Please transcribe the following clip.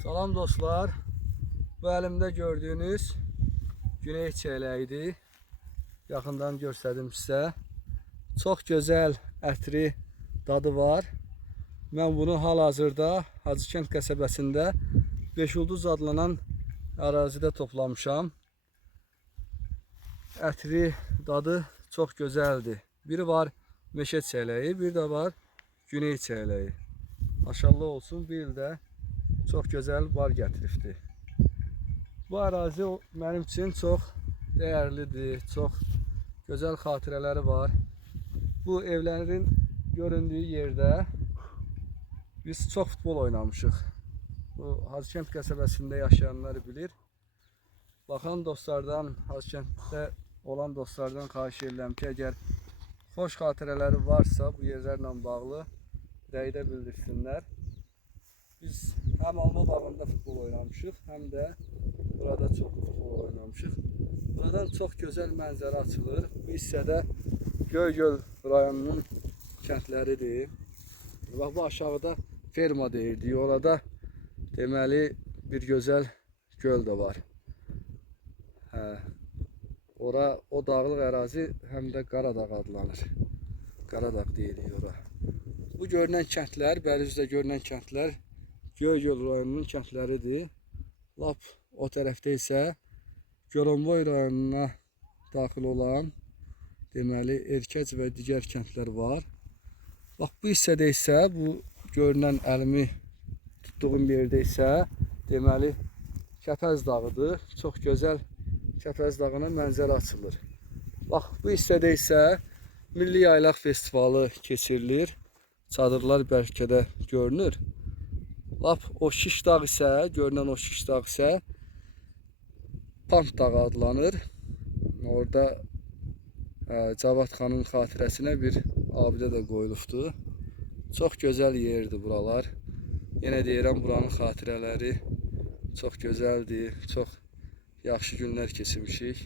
Salam dostlar. Bu əlimdə gördüyünüz güney çiyələyidir. Yaxından göstərdim sizə. Çox gözəl ətri dadı var. Mən bunu hal-hazırda Hacıkənd qəsəbəsində Beşulduz adlanan ərazidə toplamışam. Ətri dadı çox gözəldir. Biri var meşə çiyələyi, bir də var güney çiyələyi. Maşallah olsun, bir ildə çox gözəl bar gətiribdir. Bu ərazi mənim üçün çox dəyərlidir, çox gözəl xatirələri var. Bu evlərin göründüyü yerdə biz çox futbol oynamışıq. Bu Hacıkənd qəsəbəsində yaşayanlar bilir. Baxan dostlardan, Hacıkənddə olan dostlardan xahiş edirəm ki, əgər xoş xatirələri varsa bu yerlərlə bağlı rəydə bildirsinlər. Biz həm Alma bağında futbol oynamışıq, həm də burada çox futbol oynamışıq. Buradan çox gözəl mənzərə açılır. Bu hissədə Göygöl rayonunun kəndləridir. Bax, bu aşağıda ferma deyirdik. Orada deməli bir gözəl göl də var. O dağlıq ərazi həm də Qaradağ adlanır. Qaradağ deyirik ora. Bu görünən kəndlər, Bəlüzdə görünən kəndlər Göygöl rayonunun kəndləridir. Lap o tərəfdə isə Goronboy rayonuna daxil olan deməli Erkəc və digər kəndlər var. Bax, bu hissədə isə bu görünən əlimi tutduğum yerdə isə deməli Kəpəz dağıdır. Çox gözəl Kəpəz dağına mənzərə açılır. Bax, bu hissədə isə Milli Yaylaq Festivalı keçirilir. Çadırlar bəlkə də görünür. Lap o şiş dağ isə, görünən o şiş dağ isə Pant dağı adlanır. Orada Cavad xanın xatirəsinə bir abidə də qoyulubdur. Çox gözəl yerdir buralar. Yenə deyirəm, buranın xatirələri çox gözəldir. Çox yaxşı günlər keçirmişik.